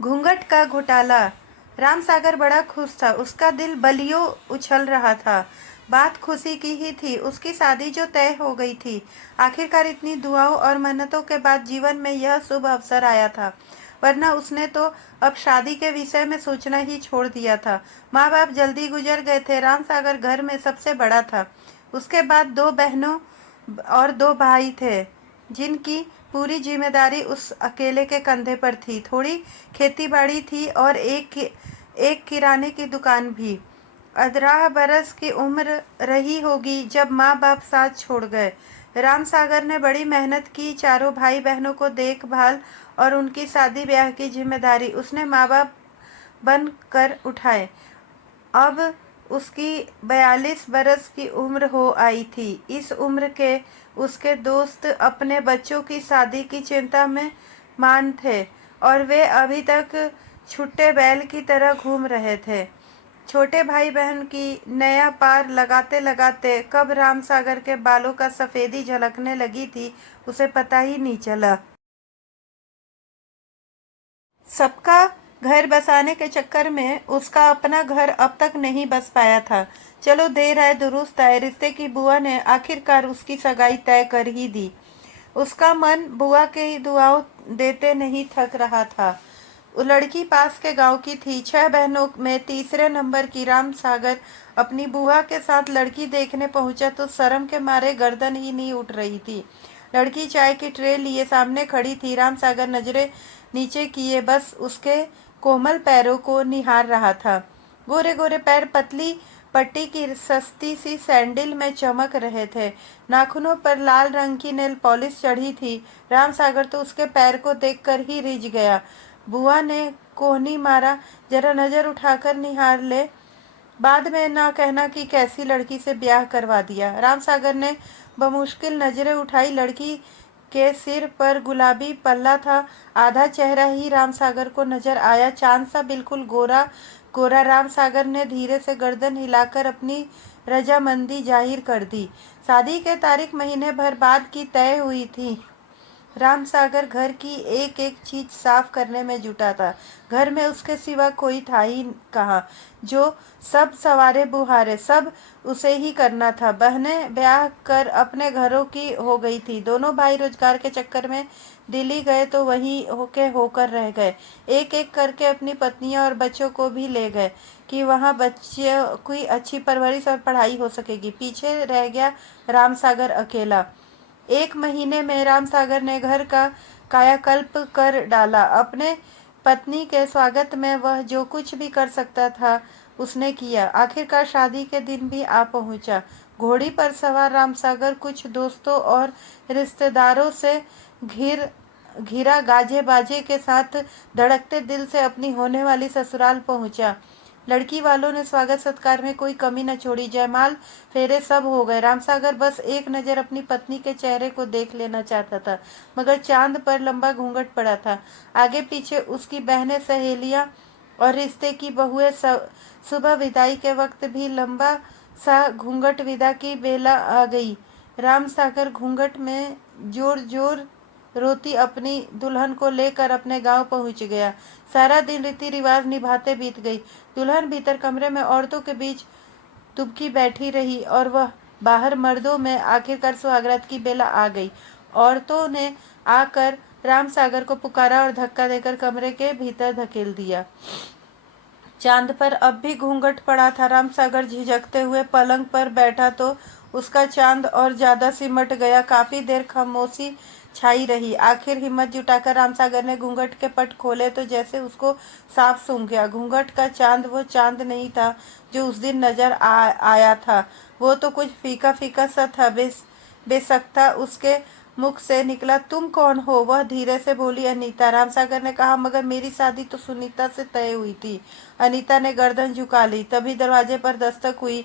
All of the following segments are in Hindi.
घूंघट का घोटाला। रामसागर बड़ा खुश था, उसका दिल बलियों उछल रहा था। बात खुशी की ही थी, उसकी शादी जो तय हो गई थी। आखिरकार इतनी दुआओं और मन्नतों के बाद जीवन में यह शुभ अवसर आया था, वरना उसने तो अब शादी के विषय में सोचना ही छोड़ दिया था। माँ बाप जल्दी गुजर गए थे। रामसागर घर में सबसे बड़ा था। उसके बाद दो बहनों और दो भाई थे, जिनकी पूरी जिम्मेदारी उस अकेले के कंधे पर थी। थोड़ी खेतीबाड़ी थी और एक किराने की दुकान भी। 18 बरस की उम्र रही होगी जब माँ बाप साथ छोड़ गए। रामसागर ने बड़ी मेहनत की, चारों भाई बहनों को देखभाल और उनकी शादी ब्याह की जिम्मेदारी उसने माँ बाप बन कर उठाए। अब उसकी 42 बरस की उम्र हो आई थी। इस उम्र के उसके दोस्त अपने बच्चों की शादी की चिंता में मान थे और वे अभी तक छुट्टे बैल की तरह घूम रहे थे। छोटे भाई बहन की नया पार लगाते लगाते कब रामसागर के बालों का सफेदी झलकने लगी थी, उसे पता ही नहीं चला। सबका घर बसाने के चक्कर में उसका अपना घर अब तक नहीं बस पाया था। चलो देर आए दुरुस्त आए, रिश्ते की बुआ ने आखिरकार उसकी सगाई तय कर ही दी। उसका मन बुआ की दुआओं देते नहीं थक रहा था। वो लड़की पास के गांव की थी। 6 बहनों में तीसरे नंबर की। राम सागर अपनी बुआ के साथ लड़की देखने पहुंचा तो शर्म के मारे गर्दन ही नहीं उठ रही थी। लड़की चाय की ट्रे लिए सामने खड़ी थी। राम सागर नजरें नीचे किए बस उसके कोमल पैरों को निहार रहा था। गोरे गोरे पैर पतली पट्टी की सस्ती सी सैंडल में चमक रहे थे। नाखूनों पर लाल रंग की नेल पॉलिश चढ़ी थी। राम सागर तो उसके पैर को देखकर ही रिझ गया। बुआ ने कोहनी मारा, जरा नजर उठाकर निहार ले, बाद में ना कहना कि कैसी लड़की से ब्याह करवा दिया। रामसागर ने बमुश्किल नजरें उठाई। लड़की के सिर पर गुलाबी पल्ला था। आधा चेहरा ही रामसागर को नजर आया, चांद सा बिल्कुल गोरा गोरा। रामसागर ने धीरे से गर्दन हिलाकर अपनी रजामंदी जाहिर कर दी। शादी के तारीख महीने भर बाद की तय हुई थी। रामसागर घर की एक एक चीज साफ करने में जुटा था। घर में उसके सिवा कोई था ही कहाँ। जो सब सवारे बुहारे सब उसे ही करना था। बहनें ब्याह कर अपने घरों की हो गई थी। दोनों भाई रोजगार के चक्कर में दिल्ली गए तो वहीं होकर रह गए। एक एक करके अपनी पत्नियां और बच्चों को भी ले गए कि वहाँ बच्चों की अच्छी परवरिश और पढ़ाई हो सकेगी। पीछे रह गया रामसागर अकेला। 1 महीने में रामसागर ने घर का कायाकल्प कर डाला। अपने पत्नी के स्वागत में वह जो कुछ भी कर सकता था उसने किया। आखिरकार शादी के दिन भी आ पहुंचा। घोड़ी पर सवार रामसागर कुछ दोस्तों और रिश्तेदारों से घिरा गाजे बाजे के साथ धड़कते दिल से अपनी होने वाली ससुराल पहुंचा। लड़की वालों ने स्वागत सत्कार में कोई कमी न छोड़ी। जयमाल फेरे सब हो गए। रामसागर बस एक नज़र अपनी पत्नी के चेहरे को देख लेना चाहता था, मगर चांद पर लंबा घूंघट पड़ा था। आगे पीछे उसकी बहनें, सहेलियां और रिश्ते की बहुएं सुबह विदाई के वक्त भी लंबा सा घूंघट विदा की बेला आ गई। रामसागर घूंघट में जोर जोर रोती अपनी दुल्हन को लेकर अपने गांव पहुंच गया। सारा दिन रीति रिवाज निभाते बीत गई। दुल्हन भीतर कमरे में औरतों के बीच दुबकी बैठी रही और वह बाहर मर्दों में। आखिरकार सुहागरात की बेला आ गई। औरतों ने आकर रामसागर को पुकारा और धक्का देकर कमरे के भीतर धकेल दिया। चांद पर अब भी घूंघट पड़ा था। रामसागर झिझकते हुए पलंग पर बैठा तो उसका चांद और ज्यादा सिमट गया। काफी देर खामोशी छाई रही। आखिर हिम्मत जुटाकर रामसागर ने घूंघट के पट खोले तो जैसे उसको साफ सूंघ गया। घूंघट का चांद वो चांद नहीं था जो उस दिन नजर आया था। वो तो कुछ फीका फीका सा था। बेसख्ता उसके मुख से निकला, तुम कौन हो? वह धीरे से बोली, अनीता। रामसागर ने कहा, मगर मेरी शादी तो सुनीता से तय हुई थी। अनीता ने गर्दन झुका ली। तभी दरवाजे पर दस्तक हुई।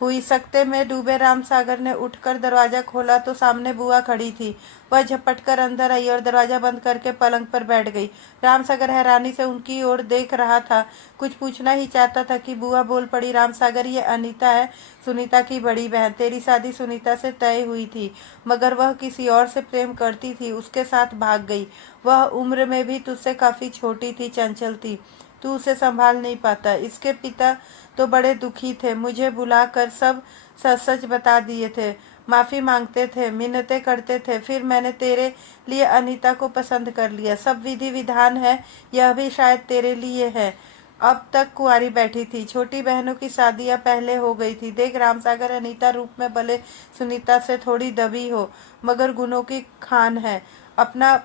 हुई। सकते में डूबे राम सागर ने उठकर दरवाजा खोला तो सामने बुआ खड़ी थी। वह झपट कर अंदर आई और दरवाजा बंद करके पलंग पर बैठ गई। राम सागर हैरानी से उनकी ओर देख रहा था, कुछ पूछना ही चाहता था कि बुआ बोल पड़ी, राम सागर, ये अनीता है, सुनीता की बड़ी बहन। तेरी शादी सुनीता से तय हुई थी, मगर वह किसी और से प्रेम करती थी, उसके साथ भाग गई। वह उम्र में भी तुझसे काफी छोटी थी, चंचल थी, तू उसे संभाल नहीं पाता। इसके पिता तो बड़े दुखी थे, मुझे बुलाकर सब सच सच बता दिए थे, माफी मांगते थे, मिन्नतें करते थे, फिर मैंने तेरे लिए अनीता को पसंद कर लिया। सब विधि विधान है, यह भी शायद तेरे लिए है। अब तक कुंवारी बैठी थी, छोटी बहनों की शादियां पहले हो गई थी। देख रामसागर, अनीता रूप में भले सुनीता से थोड़ी दबी हो, मगर गुणों की खान है। अपना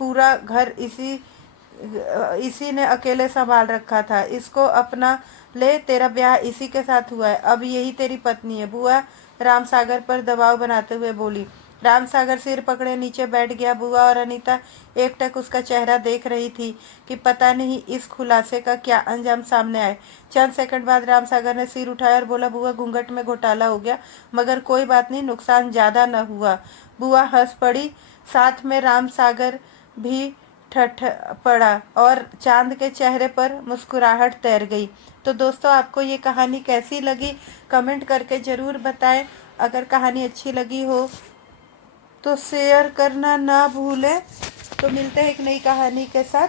पूरा घर इसी ने अकेले संभाल रखा था, इसको अपना ले, तेरा ब्याह इसी के साथ हुआ है, अब यही तेरी पत्नी है। बुआ रामसागर पर दबाव बनाते हुए बोली। रामसागर सिर पकड़े नीचे बैठ गया। बुआ और अनीता एकटक उसका चेहरा देख रही थी कि पता नहीं इस खुलासे का क्या अंजाम सामने आए। चंद सेकंड बाद रामसागर ने सिर उठाया और बोला, बुआ, घूंघट में घोटाला हो गया, मगर कोई बात नहीं, नुकसान ज्यादा न हुआ। बुआ हंस पड़ी, साथ में रामसागर भी ठठ पड़ा और चांद के चेहरे पर मुस्कुराहट तैर गई। तो दोस्तों, आपको ये कहानी कैसी लगी कमेंट करके ज़रूर बताएं। अगर कहानी अच्छी लगी हो तो शेयर करना ना भूलें। तो मिलते हैं एक नई कहानी के साथ।